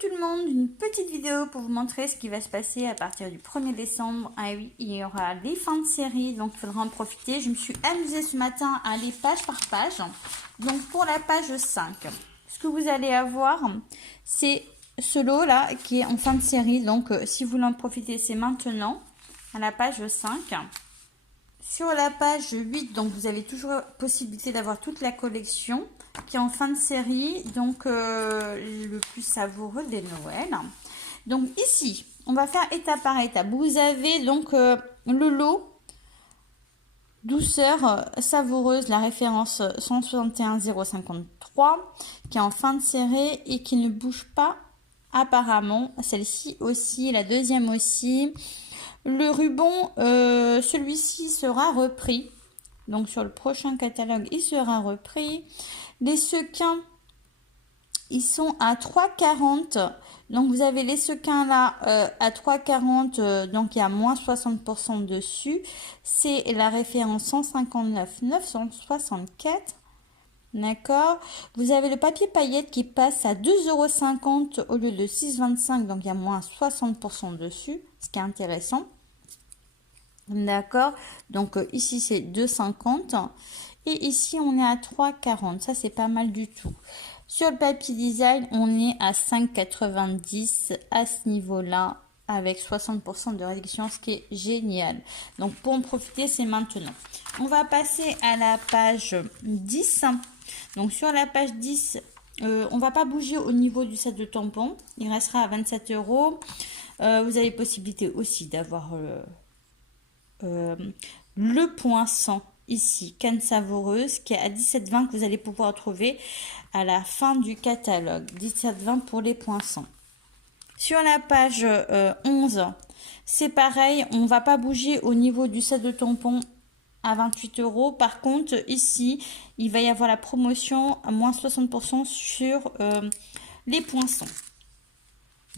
tout le monde, une petite vidéo pour vous montrer ce qui va se passer à partir du 1er décembre. Ah oui, il y aura les fins de série, donc il faudra en profiter. Je me suis amusée ce matin à aller page par page. Donc pour la page 5, ce que vous allez avoir, c'est ce lot là qui est en fin de série. Donc si vous voulez en profiter, c'est maintenant à la page 5. Sur la page 8, donc vous avez toujours possibilité d'avoir toute la collection qui est en fin de série, donc le plus savoureux des Noëls. Donc ici, on va faire étape par étape. Vous avez donc le lot douceur savoureuse, la référence 161053, qui est en fin de série et qui ne bouge pas apparemment. Celle-ci aussi, la deuxième aussi. Le ruban, celui-ci sera repris. Donc sur le prochain catalogue, il sera repris. Les sequins, ils sont à 3,40. Donc vous avez les sequins là à 3,40. Donc il y a moins 60% dessus. C'est la référence 159 964. D'accord. Vous avez le papier paillette qui passe à 2,50 € au lieu de 6,25. Donc il y a moins 60% dessus. Ce qui est intéressant. D'accord, donc ici c'est 2,50 et ici on est à 3,40. Ça c'est pas mal du tout. Sur le papier design on est à 5,90 à ce niveau là avec 60% de réduction, ce qui est génial. Donc pour en profiter, c'est maintenant. On va passer à la page 10. Donc sur la page 10, on va pas bouger au niveau du set de tampons, il restera à 27 €. Vous avez possibilité aussi d'avoir le poinçon ici, canne savoureuse, qui est à 17,20 que vous allez pouvoir trouver à la fin du catalogue. 17,20 pour les poinçons. Sur la page 11, c'est pareil, on va pas bouger au niveau du set de tampons à 28 €. Par contre, ici, il va y avoir la promotion à moins 60% sur les poinçons.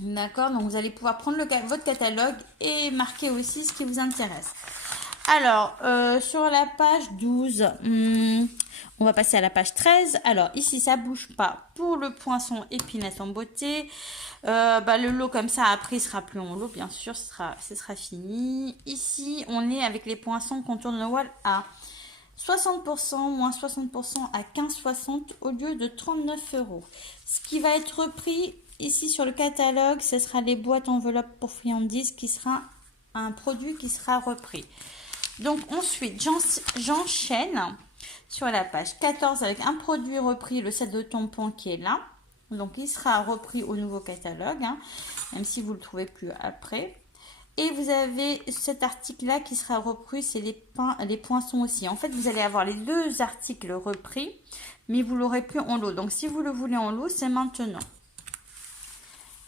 D'accord, donc vous allez pouvoir prendre votre catalogue et marquer aussi ce qui vous intéresse. Alors, sur la page 12, on va passer à la page 13. Alors, ici, ça bouge pas pour le poinçon épinette en beauté. Le lot comme ça, après, il sera plus en lot, bien sûr, ce sera fini. Ici, on est avec les poinçons contour de Noël à 60%, moins 60% à 15,60 au lieu de 39 €. Ce qui va être repris ici sur le catalogue, ce sera les boîtes enveloppes pour friandises qui sera un produit qui sera repris. Donc ensuite, j'enchaîne sur la page 14 avec un produit repris, le set de tampons qui est là. Donc il sera repris au nouveau catalogue, hein, même si vous ne le trouvez plus après. Et vous avez cet article-là qui sera repris, c'est les poinçons aussi. En fait, vous allez avoir les deux articles repris, mais vous l'aurez plus en lot. Donc si vous le voulez en lot, c'est maintenant.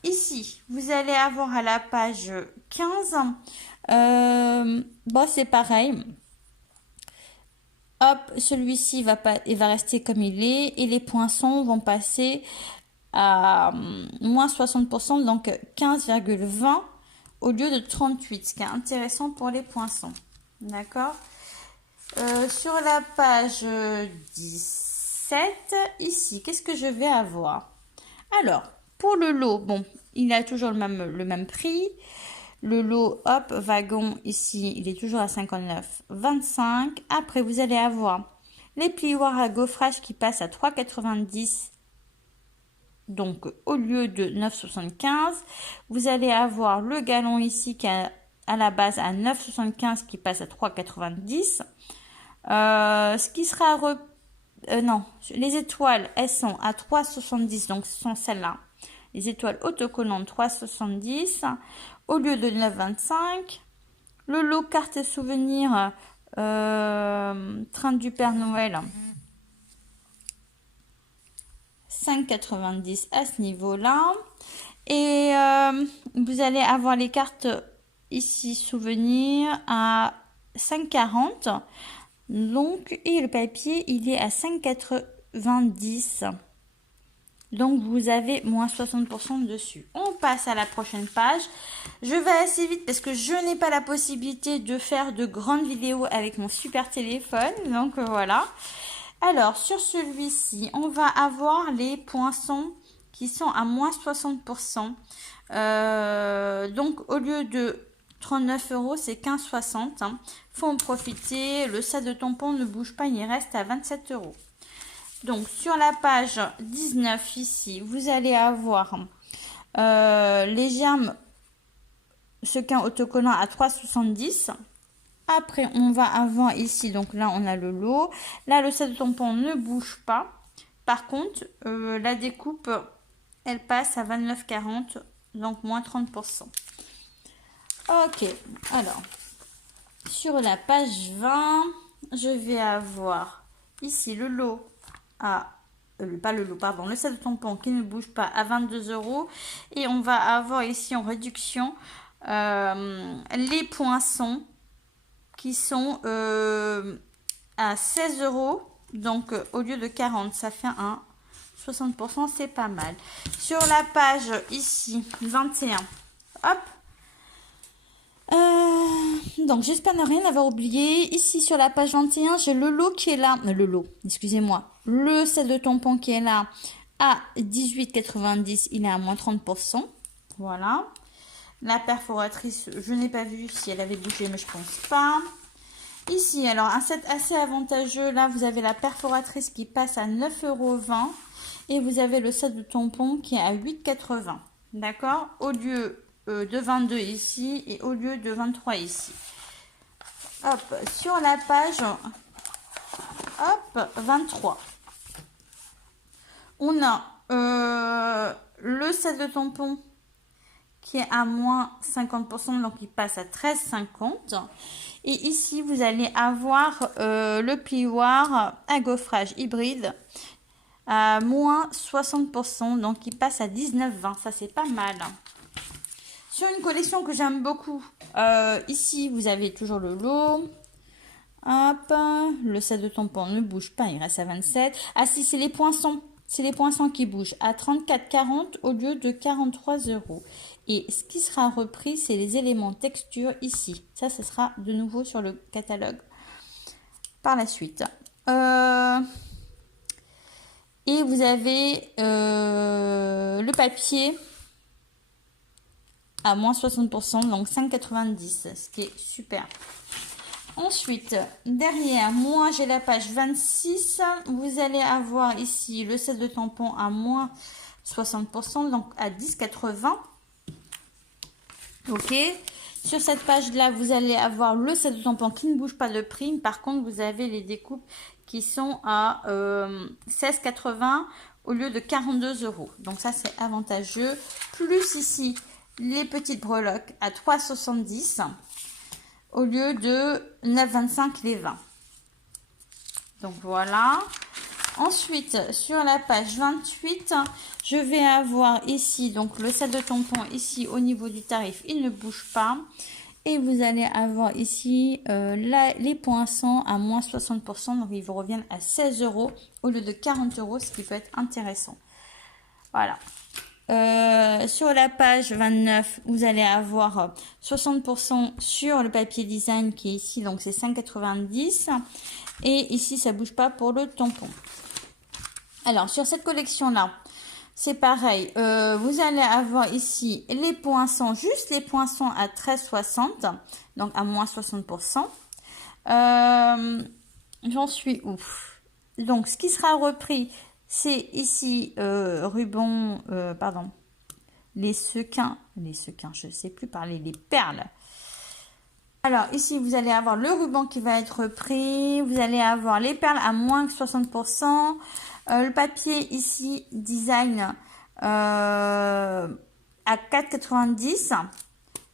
Ici, vous allez avoir à la page 15, c'est pareil. Hop, celui-ci va rester comme il est et les poinçons vont passer à moins 60%, donc 15,20 au lieu de 38, ce qui est intéressant pour les poinçons. D'accord. Sur la page 17, ici, qu'est-ce que je vais avoir? Alors, pour le lot, bon, il a toujours le même prix. Le lot, hop, wagon, ici, il est toujours à 59,25. Après, vous allez avoir les plioirs à gaufrage qui passent à 3,90. Donc, au lieu de 9,75. Vous allez avoir le galon ici qui est à la base à 9,75 qui passe à 3,90. Ce qui sera... non, les étoiles, elles sont à 3,70. Donc, ce sont celles-là. Les étoiles autocollantes 3,70 au lieu de 9,25. Le lot carte et souvenirs train du Père Noël 5,90 à ce niveau-là. Et vous allez avoir les cartes ici souvenirs à 5,40. Donc, et le papier, il est à 5,90. Donc, vous avez moins 60% dessus. On passe à la prochaine page. Je vais assez vite parce que je n'ai pas la possibilité de faire de grandes vidéos avec mon super téléphone. Donc, voilà. Alors, sur celui-ci, on va avoir les poinçons qui sont à moins 60%. Donc, au lieu de 39 euros, c'est 15,60. Faut en profiter. Le set de tampons ne bouge pas, il reste à 27 euros. Donc, sur la page 19, ici, vous allez avoir les germes sequins autocollants à 3,70. Après, on va avoir ici, donc là, on a le lot. Là, le set de tampons ne bouge pas. Par contre, la découpe, elle passe à 29,40, donc moins 30%. Ok, alors, sur la page 20, je vais avoir ici le lot à... pas le lot, pardon, le set de tampons qui ne bouge pas à 22 euros. Et on va avoir ici en réduction les poinçons qui sont à 16 euros. Donc, au lieu de 40, ça fait un 60%, c'est pas mal. Sur la page ici, 21, hop. Donc, j'espère ne rien avoir oublié. Ici, sur la page 21, j'ai le lot qui est là. Le lot, excusez-moi. Le set de tampons qui est là à 18,90, il est à moins 30%. Voilà. La perforatrice, je n'ai pas vu si elle avait bougé, mais je pense pas. Ici, alors, un set assez avantageux. Là, vous avez la perforatrice qui passe à 9,20 € et vous avez le set de tampons qui est à 8,80 €. D'accord? Au lieu de 22 ici et au lieu de 23 ici. Hop, sur la page, hop, 23. On a le set de tampons qui est à moins 50%, donc il passe à 13,50 €. Et ici, vous allez avoir le plioir à gaufrage hybride à moins 60%, donc il passe à 19,20 €. Ça, c'est pas mal. Sur une collection que j'aime beaucoup, ici, vous avez toujours le lot. Hop, le set de tampons ne bouge pas, il reste à 27. Ah si, c'est les poinçons. C'est les poinçons qui bougent à 34,40 € au lieu de 43 €. Et ce qui sera repris, c'est les éléments texture ici. Ça, ce sera de nouveau sur le catalogue par la suite. Et vous avez le papier à moins 60%, donc 5,90 €, ce qui est super. Ensuite, derrière moi, j'ai la page 26. Vous allez avoir ici le set de tampons à moins 60%, donc à 10,80 €. Ok. Sur cette page-là, vous allez avoir le set de tampons qui ne bouge pas de prix. Par contre, vous avez les découpes qui sont à 16,80 € au lieu de 42 €. Donc ça, c'est avantageux. Plus ici, les petites breloques à 3,70 € au lieu de 9,25 € les 20. Donc voilà. Ensuite, sur la page 28, je vais avoir ici donc le set de tampons ici au niveau du tarif, il ne bouge pas. Et vous allez avoir ici les poinçons à moins 60%, donc ils vous reviennent à 16 € au lieu de 40 €, ce qui peut être intéressant. Voilà. Sur la page 29, vous allez avoir 60% sur le papier design qui est ici, donc c'est 5,90 €. Et ici, ça bouge pas pour le tampon. Alors, sur cette collection-là, c'est pareil. Vous allez avoir ici les poinçons, juste les poinçons à 13,60 €, donc à moins 60%. J'en suis où? Donc, ce qui sera repris, c'est ici ruban, pardon, les sequins, je ne sais plus parler, les perles. Alors ici, vous allez avoir le ruban qui va être pris, vous allez avoir les perles à moins que 60%, le papier ici, design à 4,90 €.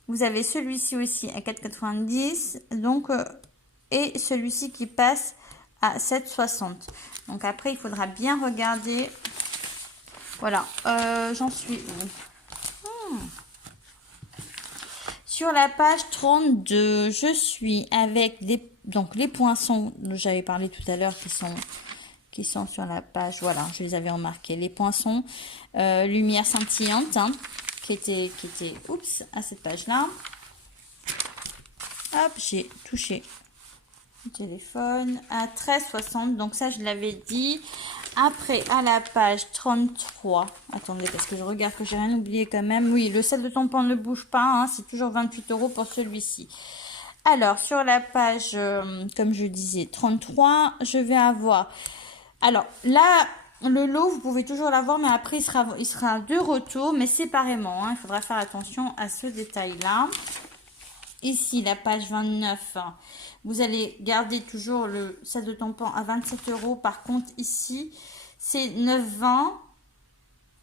Vous avez celui-ci aussi à 4,90 €, donc, et celui-ci qui passe à 7,60 €. Donc après, il faudra bien regarder. Voilà, j'en suis où? Sur la page 32, je suis avec donc les poinçons dont j'avais parlé tout à l'heure qui sont sur la page. Voilà, je les avais remarqués. Les poinçons lumière scintillante qui étaient oups, à cette page-là. Hop, j'ai touché le téléphone à 13,60 €. Donc ça, je l'avais dit. Après, à la page 33, attendez, parce que je regarde que j'ai rien oublié quand même. Oui, le set de tampons ne bouge pas, hein, c'est toujours 28 € pour celui-ci. Alors, sur la page, comme je disais, 33, je vais avoir... Alors, là, le lot, vous pouvez toujours l'avoir, mais après, il sera de retour, mais séparément. Hein, il faudra faire attention à ce détail-là. Ici, la page 29, vous allez garder toujours le set de tampons à 27 €. Par contre, ici, c'est 9,20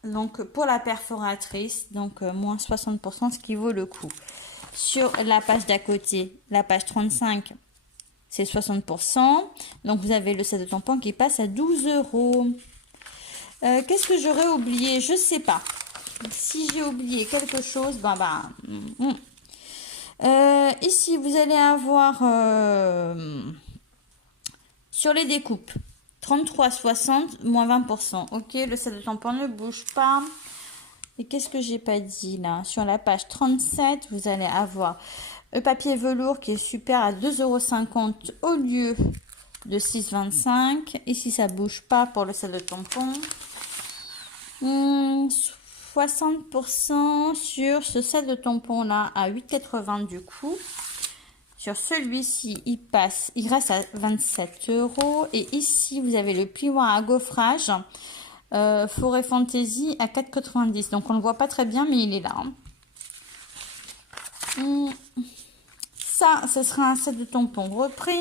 €. Donc, pour la perforatrice, donc moins 60%, ce qui vaut le coup. Sur la page d'à côté, la page 35, c'est 60%. Donc, vous avez le set de tampons qui passe à 12 €. Qu'est-ce que j'aurais oublié? Je sais pas. Si j'ai oublié quelque chose, ici, vous allez avoir sur les découpes 33,60 moins 20%. Ok, le set de tampons ne bouge pas. Et qu'est-ce que j'ai pas dit là? Sur la page 37, vous allez avoir le papier velours qui est super à 2,50 € au lieu de 6,25 €. Ici, ça bouge pas pour le set de tampons. 60% sur ce set de tampons là à 8,80 € du coup. Sur celui-ci, il reste à 27 €. Et ici, vous avez le plioir à gaufrage Forêt Fantasy à 4,90 €. Donc, on ne le voit pas très bien, mais il est là. Ça, ce sera un set de tampons repris.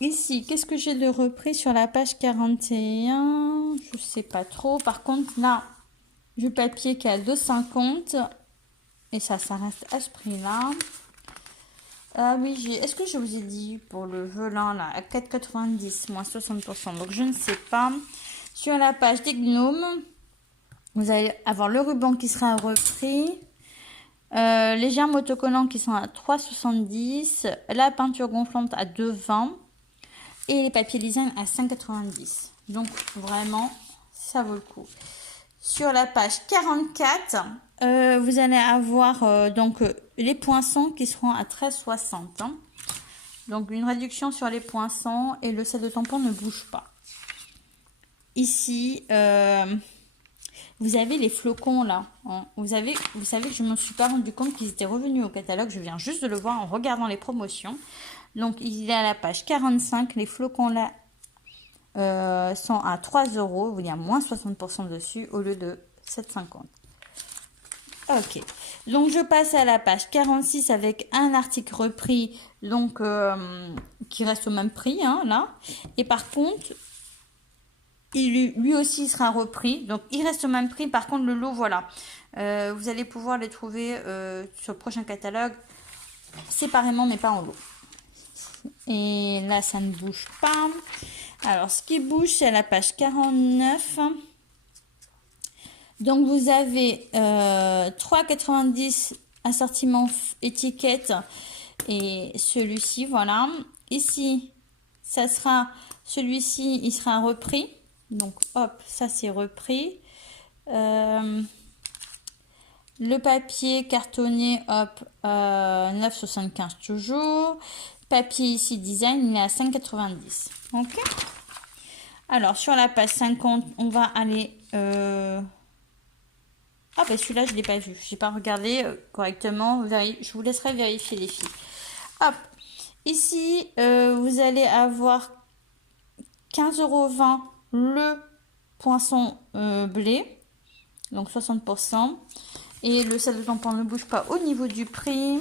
Ici, qu'est-ce que j'ai de repris sur la page 41? Je sais pas trop. Par contre, là, du papier qui est à 2,50 €. Et ça reste à ce prix-là. Ah oui, est-ce que je vous ai dit pour le velin, là, à 4,90 moins 60%. Donc, je ne sais pas. Sur la page des gnomes, vous allez avoir le ruban qui sera repris. Les germes autocollants qui sont à 3,70 €. La peinture gonflante à 2,20 €. Et les papiers design à 5,90 €. Donc, vraiment, ça vaut le coup. Sur la page 44, vous allez avoir les poinçons qui seront à 13,60 €. Hein. Donc, une réduction sur les poinçons et le set de tampons ne bouge pas. Ici, vous avez les flocons là. Hein. Vous savez que je ne me suis pas rendu compte qu'ils étaient revenus au catalogue. Je viens juste de le voir en regardant les promotions. Donc, il est à la page 45. Les flocons là sont à 3 €. Il y a moins 60% dessus au lieu de 7,50 €. Ok. Donc, je passe à la page 46 avec un article repris. Donc, qui reste au même prix. Hein, là. Et par contre, lui aussi sera repris. Donc, il reste au même prix. Par contre, le lot, voilà. Vous allez pouvoir les trouver sur le prochain catalogue séparément, mais pas en lot. Et là, ça ne bouge pas. Alors, ce qui bouge, c'est à la page 49. Donc, vous avez 3,90 € assortiment étiquette. Et celui-ci, voilà. Ici, ça sera... Celui-ci, il sera repris. Donc, hop, ça, c'est repris. Le papier cartonné, hop, 9,75 € toujours. Papier ici, design, il est à 5,90 €. Ok. Alors, sur la page 50, on va aller... Ah, ben celui-là, je ne l'ai pas vu. Je n'ai pas regardé correctement. Je vous laisserai vérifier les filles. Hop. Ici, vous allez avoir 15,20 € le poinçon blé. Donc, 60%. Et le set de tampons ne bouge pas au niveau du prix.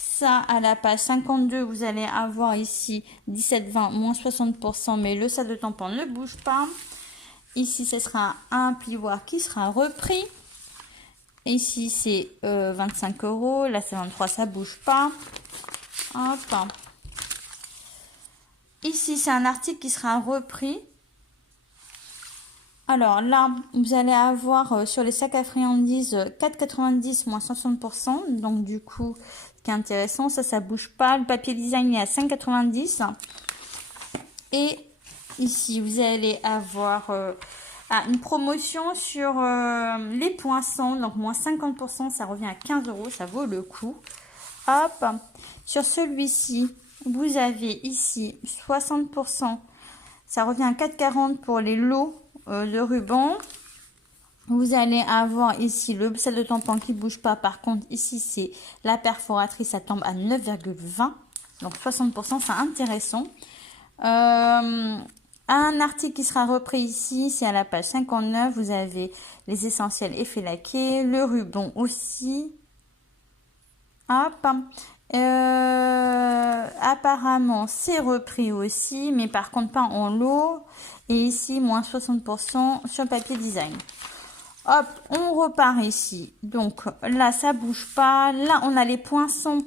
Ça, à la page 52, vous allez avoir ici 17,20 € moins 60%, mais le set de tampons ne bouge pas. Ici, ce sera un plioir qui sera repris. Ici, c'est 25 €. Là, c'est 23 €, ça bouge pas. Hop. Ici, c'est un article qui sera repris. Alors là, vous allez avoir sur les sacs à friandises 4,90 € moins 60%. Donc du coup, ce qui est intéressant, ça bouge pas. Le papier design est à 5,90 €. Et ici, vous allez avoir une promotion sur les poinçons. Donc moins 50%, ça revient à 15 €. Ça vaut le coup. Hop. Sur celui-ci, vous avez ici 60% Ça revient à 4,40 pour les lots de ruban. Vous allez avoir ici le set de tampons qui ne bouge pas. Par contre, ici, c'est la perforatrice. Ça tombe à 9,20. Donc, 60%, c'est intéressant. Un article qui sera repris ici, c'est à la page 59. Vous avez les essentiels effets laqués. Le ruban aussi. Hop. Apparemment, c'est repris aussi. Mais par contre, pas en lot. Et ici, moins 60% sur papier design. Hop, on repart ici. Donc là, ça bouge pas. Là, on a les poinçons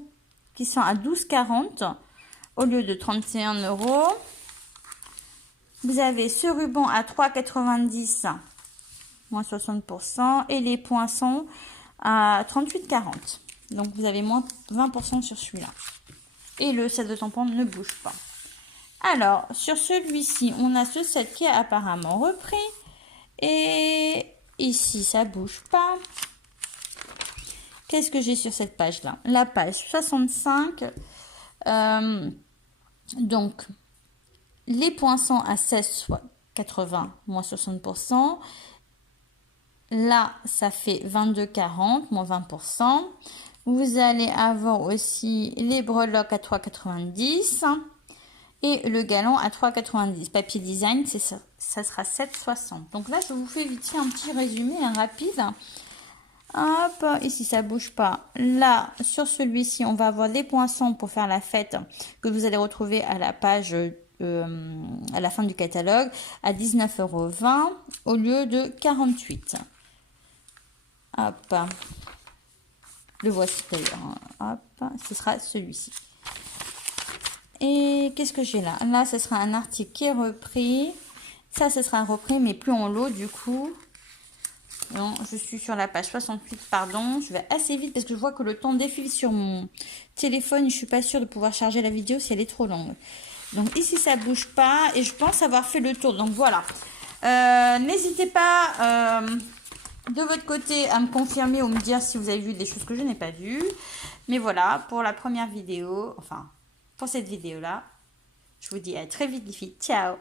qui sont à 12,40 au lieu de 31 €. Vous avez ce ruban à 3,90, moins 60%. Et les poinçons à 38,40. Donc, vous avez moins 20% sur celui-là. Et le set de tampons ne bouge pas. Alors, sur celui-ci, on a ce set qui est apparemment repris. Et ici, ça bouge pas. Qu'est-ce que j'ai sur cette page-là? La page 65. Donc, les poinçons à 16,80, moins 60%. Là, ça fait 22,40, moins 20%. Vous allez avoir aussi les breloques à 3,90. Et le galon à 3,90. Papier design, ça sera 7,60. Donc là, je vous fais vite fait un petit résumé rapide. Hop, ici, ça bouge pas. Là, sur celui-ci, on va avoir des poinçons pour faire la fête que vous allez retrouver à la page, à la fin du catalogue, à 19,20 € au lieu de 48. Hop. Le voici d'ailleurs. Hop, ce sera celui-ci. Et qu'est-ce que j'ai là? Là, ce sera un article qui est repris. Ça, ce sera repris, mais plus en lot, du coup. Non, je suis sur la page 68, pardon. Je vais assez vite parce que je vois que le temps défile sur mon téléphone. Je ne suis pas sûre de pouvoir charger la vidéo si elle est trop longue. Donc, ici, ça ne bouge pas. Et je pense avoir fait le tour. Donc, voilà. N'hésitez pas de votre côté à me confirmer ou me dire si vous avez vu des choses que je n'ai pas vues. Mais voilà, pour la première vidéo, enfin... Pour cette vidéo-là, je vous dis à très vite les filles. Ciao!